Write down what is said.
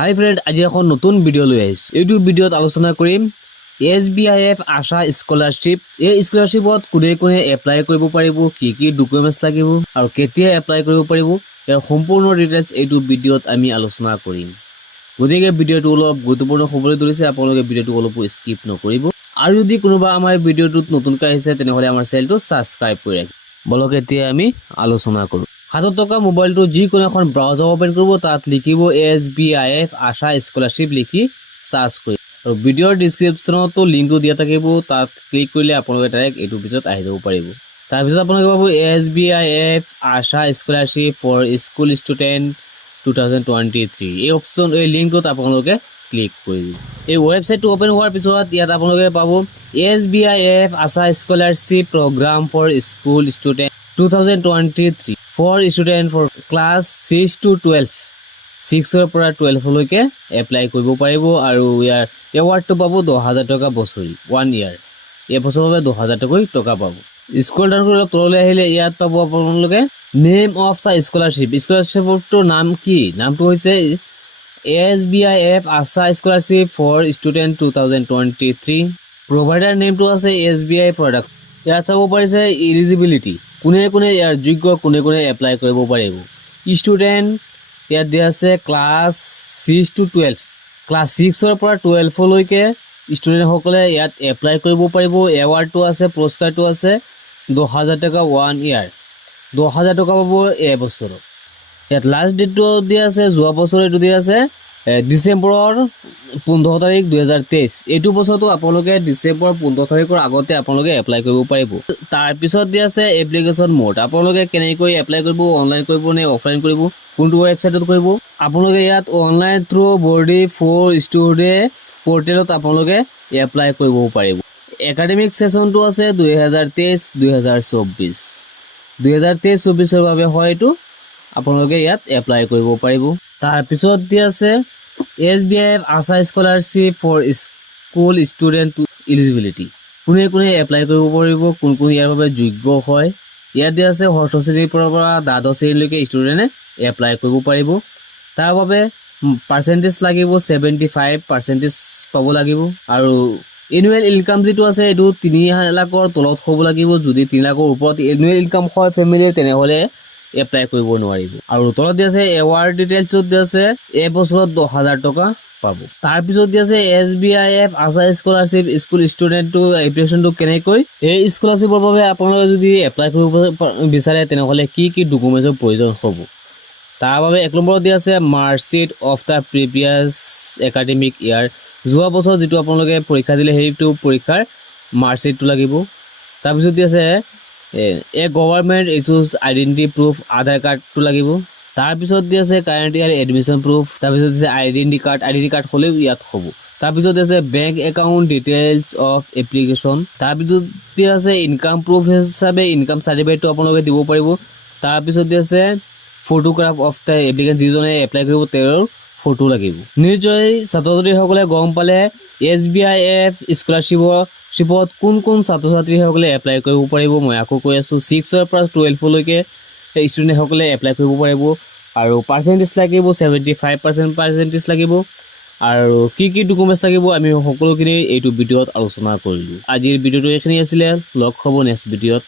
Hi friend, আজি এখন নতুন ভিডিও লৈ আহিছোঁ। এইটো ভিডিঅ'ত আলোচনা কৰিম SBIF আশা স্কলাৰশ্বিপ। এই স্কলাৰশ্বিপত কোনে কোনে এপ্লাই কৰিব পাৰিব, কি কি ডকুমেণ্টছ লাগিব আৰু কেতিয়া এপ্লাই কৰিব পাৰিব, ইয়াৰ সম্পূৰ্ণ ডিটেইলছ এইটো ভিডিঅ'ত আমি আলোচনা কৰিম। গতিকে ভিডিঅ'টো অলপ গুৰুত্বপূৰ্ণ হ'বলৈ ধৰিছে, আপোনালোকে ভিডিঅ'টো অলপ স্কিপ নকৰিব। আৰু যদি কোনোবা আমাৰ ভিডিঅ'টোত নতুনকৈ আহিছে তেনেহ'লে আমাৰ চেনেলটো ছাবস্ক্ৰাইব কৰি ৰাখিব। বলক এতিয়া আমি আলোচনা কৰোঁ। হাতত থকা মোবাইলটো যিকোনো এখন ব্ৰাউজাৰ অপেন কৰিব, তাত লিখিব SBIF আশা স্কলাৰশ্বিপ লিখি চাৰ্চ কৰিব। আৰু ভিডিঅ'ৰ ডিছক্ৰিপশ্যনতো লিংকটো দিয়া থাকিব, তাত ক্লিক কৰিলে আপোনালোকে ডাইৰেক্ট এইটো পিছত আহি যাব পাৰিব। তাৰপিছত আপোনালোকে পাব SBIF Asha scholarship for school student 2023। এই লিংকটোত আপোনালোকে ক্লিক কৰি দিব। এই ৱেবছাইটটো অপেন হোৱাৰ পিছত ইয়াত আপোনালোকে পাব SBIF Asha scholarship program for school student 2023 for student for class 6 to 12, 6ৰ পৰা 12লৈকে এপ্লাই কৰিব পাৰিব। আৰু ইয়াৰ এৱাৰ্ডটো পাব 10,000 টকা বছৰি, 1 year। এই বছৰৰ বাবে 10,000 টকা পাব। স্কুল ডাউন কৰি অলপ তললৈ আহিলে ইয়াত পাব আপোনালোকে নেম অফ দ্য স্কলাৰশ্বিপ। স্কলাৰশ্বিপটোৰ নাম কি? নামটো হৈছে SBIF Asha scholarship for student 2023। Provider নেমটো আছে SBI প্ৰডাক্ট। ইয়াত চাব পাৰিছে ইলিজিবিলিটি, কোনে কোনে ইয়াৰ যোগ্য, কোনে কোনে এপ্লাই কৰিব পাৰিব। ষ্টুডেণ্ট ইয়াত দিয়া আছে ক্লাছ 6 to 12, ক্লাছ 6ৰ পৰা 12লৈকে ষ্টুডেণ্টসকলে ইয়াত এপ্লাই কৰিব পাৰিব। এৱাৰ্ডটো আছে, পুৰস্কাৰটো আছে 10,000 টকা 1 year, 10,000 টকা পাব এবছৰত। ইয়াত লাষ্ট ডেটটো দিয়া আছে, যোৱা বছৰ এইটো দিয়া আছে ডিচেম্বৰৰ 15 তাৰিখ 2023। এইটো বছৰতো আপোনালোকে ডিচেম্বৰ 15 তাৰিখৰ আগতে আপোনালোকে এপ্লাই কৰিব পাৰিব। তাৰপিছত দিয়া আছে এপ্লিকেশ্যন মোড, আপোনালোকে কেনেকৈ এপ্লাই কৰিব, অনলাইন কৰিব নে অফলাইন কৰিব, কোনটো ৱেবছাইটত কৰিব। আপোনালোকে ইয়াত অনলাইন থ্ৰু বৰ্ডি ফৰ ষ্টুডেণ্ট পৰ্টেলত আপোনালোকে এপ্লাই কৰিব পাৰিব। একাডেমিক ছেশ্যনটো আছে 2023-2024, 2023-24ৰ বাবে হয় এইটো। আপোনালোকে ইয়াত এপ্লাই কৰিব পাৰিব। তাৰপিছত দিয়া আছে SBIF Asha scholarship for school student eligibility, কোনে কোনে এপ্লাই কৰিব পাৰিব, কোন কোন ইয়াৰ বাবে যোগ্য হয়। ইয়াত দিয়া আছে ষষ্ঠ শ্ৰেণীৰ পৰা দ্বাদশ শ্ৰেণীলৈকে ষ্টুডেণ্টে এপ্লাই কৰিব পাৰিব। তাৰ বাবে পাৰ্চেণ্টেজ লাগিব, 75% পাব লাগিব। আৰু এনুৱেল ইনকাম যিটো আছে এইটো 3 লাখৰ তলত হ'ব লাগিব। যদি 3 লাখৰ ওপৰত এনুৱেল ইনকাম হয় ফেমিলিৰ, তেনেহ'লে এপ্লাই কৰিব নোৱাৰিব। আৰু তলত দিয়া আছে এৱাৰ্ড ডিটেইলছত দিয়া আছে এবছৰত 10,000 টকা পাব। তাৰপিছত দিয়া আছে SBIF আশা স্কলাৰশ্বিপ স্কুল ষ্টুডেণ্টটো এপ্লিকেশ্যনটো কেনেকৈ। এই স্কলাৰশ্বিপৰ বাবে আপোনালোকে যদি এপ্লাই কৰিব বিচাৰে তেনেহ'লে কি কি ডকুমেণ্টছৰ প্ৰয়োজন হ'ব। তাৰ বাবে 1 নম্বৰত দিয়া আছে marksheet of the previous academic year, যোৱা বছৰ যিটো আপোনালোকে পৰীক্ষা দিলে সেইটো পৰীক্ষাৰ মাৰ্কশ্বিটটো লাগিব। তাৰপিছত দিয়া আছে গভৰ্ণমেণ্ট ইছ্যুজ আইডেণ্টিটি প্ৰুফ, আধাৰ কাৰ্ডটো লাগিব। তাৰপিছত দিয়া আছে কাৰেণ্ট ইয়াৰ এডমিশ্যন প্ৰুফ। তাৰপিছত দিছে আইডেণ্টি কাৰ্ড হ'লেও ইয়াত হ'ব। তাৰপিছত দিয়া আছে bank account details of application. তাৰপিছত দিয়া আছে ইনকাম প্ৰুফ হিচাপে ইনকাম চাৰ্টিফিকেটটো আপোনালোকে দিব পাৰিব। তাৰপিছত দিয়া আছে ফটোগ্ৰাফ অফ দ্য এপ্লিকেণ্ট, যিজনে এপ্লাই কৰিব তেওঁৰ ফটো লাগিব। নিশ্চয় ছাত্ৰ ছাত্ৰীসকলে গম পালে SBIF স্কলাৰশ্বিপত কোন কোন ছাত্ৰ ছাত্ৰীসকলে এপ্লাই কৰিব পাৰিব। মই আকৌ কৈ আছোঁ, 6ৰ পৰা 12লৈকে ষ্টুডেণ্টসকলে এপ্লাই কৰিব পাৰিব। আৰু পাৰ্চেণ্টেজ লাগিব, 75% পাৰ্চেণ্টেজ লাগিব। আৰু কি কি ডকুমেণ্টছ লাগিব আমি সকলোখিনি এইটো ভিডিঅ'ত আলোচনা কৰিলোঁ। আজিৰ ভিডিঅ'টো এইখিনি আছিলে, লগ হ'ব নেক্সট ভিডিঅ'ত।